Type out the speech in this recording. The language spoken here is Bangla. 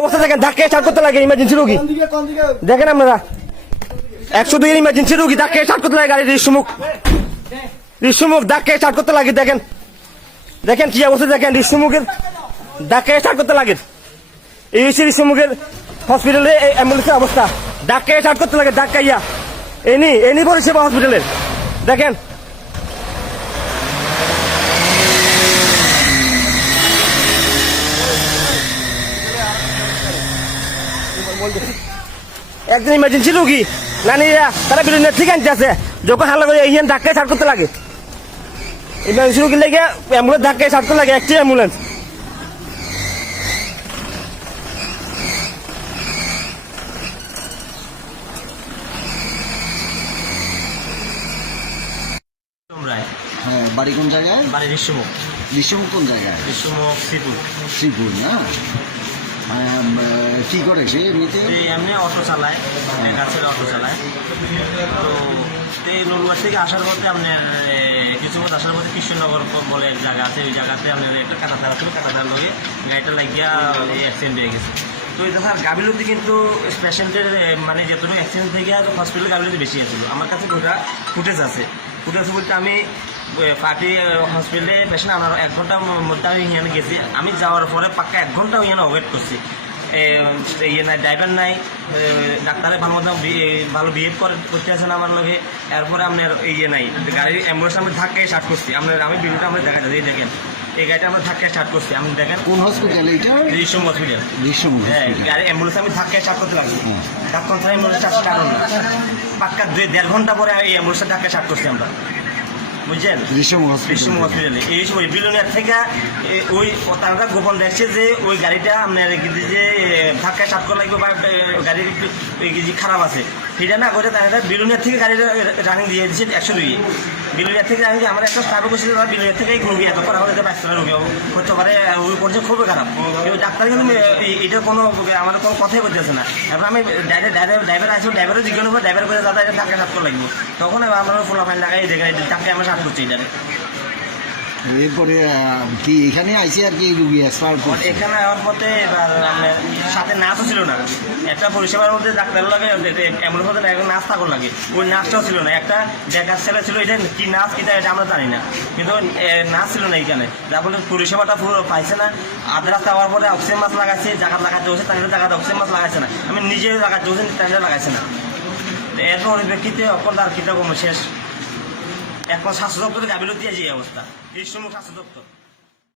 অবস্থা দেখেন, ধাক্কা স্টার্ট করতে লাগে ইমার্জেন্সি রোগী। দেখেন আপনারা 102 এর ইমার্জেন্সি রোগী ধাক্কা স্টার্ট করতে লাগে, গাড়ির রিসমুখ ধাক্কা স্টার্ট করতে লাগে। দেখেন দেখেন কি অবস্থা, দেখেন রিসমুখের ধাক্কা স্টার্ট করতে লাগে। এই হচ্ছে রিসমুখের হসপিটালে অ্যাম্বুলেন্সের অবস্থা, ধাক্কা স্টার্ট করতে লাগে, ধাক্কা ইয়া এনি পরিষেবা হসপিটালের। দেখেন একজন ইমার্জেন্সি রোগী নানিরা তারা বিরোধী ঠিক আনতে আছে, যখন হাল্লা করে এই ধাক্কায় ছাড় করতে লাগে। ইমার্জেন্সি রোগীর লেগে অ্যাম্বুলেন্স ধাক্কায় ছাড় করতে লাগে, একটি অ্যাম্বুলেন্স। হ্যাঁ, বাড়ি কোন জায়গায়? বাড়ি ঋষ্যমুখ। ঋষ্যমুখ কোন জায়গায়? ঋষ্যমুখ শ্রীপুর না? কি করে সে এমনিতে? এমনি অটো চালায়, কাছের অটো চালায়। তো এই নলুয়ার থেকে আসার পথে আপনার কিছু পথ আসার পথে কৃষ্ণনগর বলে এক জায়গা আছে, ওই জায়গাতে আপনার একটা কাটাতার ছিল, কাটাতার লগে গাড়িটা লাগিয়া অ্যাক্সিডেন্ট হয়ে গেছে। তো এটা স্যার গাবিলতি কিন্তু পেশেন্টের মানে যেটুকু অ্যাক্সিডেন্ট থেকে হসপিটাল গাবিলতি বেশি আছিল। আমার কাছে গোটা ফুটেজ আছে, ফুটেজ বলতে আমি পার্টি হসপিটালে পেশেন্ট আমার 1 ঘন্টার মধ্যে আমি এখানে গেছি। আমি যাওয়ার পরে পাক্কা 1 ঘন্টা এখানে ওয়েট করছি। ইয়ে নাই, ড্রাইভার নাই, ডাক্তারে ভালো বিহেভ করতে আছেন আমার লোকে। এরপরে আপনার ইয়ে নাই, গাড়ির অ্যাম্বুলেন্স আমি ধাক্কায় স্টার্ট করছি। আপনার ভিডিওটা আমরা দেখা যাচ্ছে, দেখেন এই গাড়িটা আমরা ধাক্কায় স্টার্ট করছি। আপনি দেখেন কোন হসপিটাল এটা? ঋষ্যমুখ হসপিটাল। হ্যাঁ, গাড়ি অ্যাম্বুলেন্স আমি ধাক্কায় স্টার্ট করতে লাগছি। ডাক্তার অ্যাম্বুলেন্স স্টার্ট না, পাক্কা 2.5 ঘন্টা পরে এই অ্যাম্বুলেন্সটা ধাক্কায় স্টার্ট করছি আমরা, বুঝছেন? ঋষ্যমুখ হসপিটালে এই সময় বিলিয়নিয়ার থেকে ওই তারা গোপন দেখছে যে ওই গাড়িটা আপনার যে ধাক্কায় স্টার্ট করা লাগবে বা গাড়ির একটু খারাপ আছে, সেটা না করে তারা বিলিয়নিয়ার থেকে গাড়িটা রানিং দিয়ে দিচ্ছে 102। বিলিয়নিয়ার থেকে রানিং দিয়ে আমরা একটা স্টাফও করছি, তারা বিলিয়নিয়ার থেকে রুগী এত করা হলে 22টা রুগী করতে পারে, ওই করছে খুবই খারাপ। ডাক্তার কিন্তু এটার কোনো আমাদের কোনো কথাই করতেছে না। তারপর আমি ড্রাইভার আসবো, ড্রাইভারও জিজ্ঞাসা করবো, ড্রাইভার করে দাদা এটা ধাক্কা স্টার্ট করে লাগবে, তখন আমরা ফোলাফাইন লাগাই দেখে ধাক্কায় আমরা স্টার্ট করছি এটা। এরপরে কি এখানে আইসি আর কি রুগী এখানে আমার পথে সাথে নাচও ছিল না। একটা পরিষেবার মধ্যে ডাক্তার লাগে এমন মধ্যে নাচ থাকুন লাগে, ওই নাচটাও ছিল না। একটা দেখার ছেলে ছিল, এটা কি নাচ কিটা এটা আমরা জানি না, কিন্তু নাচ ছিল না এখানে, যার ফলে পরিষেবাটা পুরো পাইছে না। আধা রাস্তা হওয়ার পরে অক্সিজেন মাছ লাগাচ্ছে, জায়গা লাগাতে হচ্ছে, তাদের জায়গাতে অক্সিজেন মাছ লাগাচ্ছে না, আমি নিজে লাগাতে হচ্ছে, তাদের লাগাচ্ছে না। এরপর পরিপ্রেক্ষিতে অকল আর কিটা কম শেষ। এখন স্বাস্থ্য দপ্তরে গাফিলতি আছে এই অবস্থা, ঋষ্যমুখ স্বাস্থ্য দপ্তর।